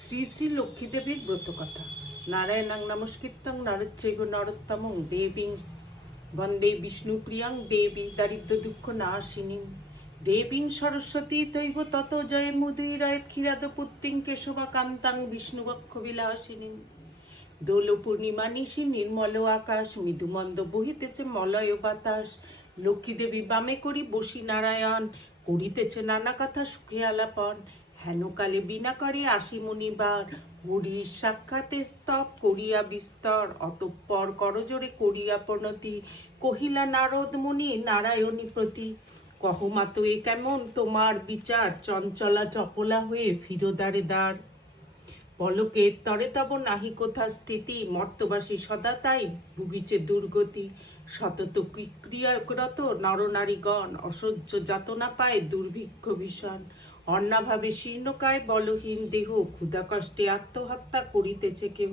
শ্রী শ্রী লক্ষ্মীদেবীর ব্রতকথা। নারায়ণাং নমস্কৃত্যং নরচৈব নরোত্তমং দেবীং বন্দে বিষ্ণুপ্রিয়াং দেবী দারিদ্র দুঃখ নাশিনীং দেবীং সরস্বতী তৈব তত জয়ে মুদিরায়ত ক্ষীরাদ পুত্তিং কেশবাকান্তাং বিষ্ণুবক্ষ বিলাসিনীং। দোল পূর্ণিমা নিশি নির্মল আকাশ, মৃদুমন্দ বহিতেছে মলয় বাতাস। লক্ষ্মীদেবী বামে করি বসি নারায়ণ, করিতেছে নানা কথা সুখে আলাপন। হেনকালে বিনা করে আসি মুনিবার, হরির সাক্ষাতে স্তব করিয়া বিস্তর। অতঃপর করজোরে করিয়া প্রণতি, কহিলা নারদ মুনি নারায়ণী প্রতি। কহ মাতো এ কেমন তোমার বিচার, চঞ্চলা চপলা হয়ে ফিরো দ্বারে দ্বার। পলকের তরে তব নাহি কোথা স্থিতি, মর্তবাসী সদা তাই ভুগিছে দুর্গতি। সতত ক্রিয়ারত নরনারীগণ, অসহ্য যাতনা পায় দুর্ভিক্ষ ভীষণ। অন্নাভাবে শীর্ণকায় বলহীন দেহ, ক্ষুধা কষ্টে আত্মহত্যা করিতেছে কেহ।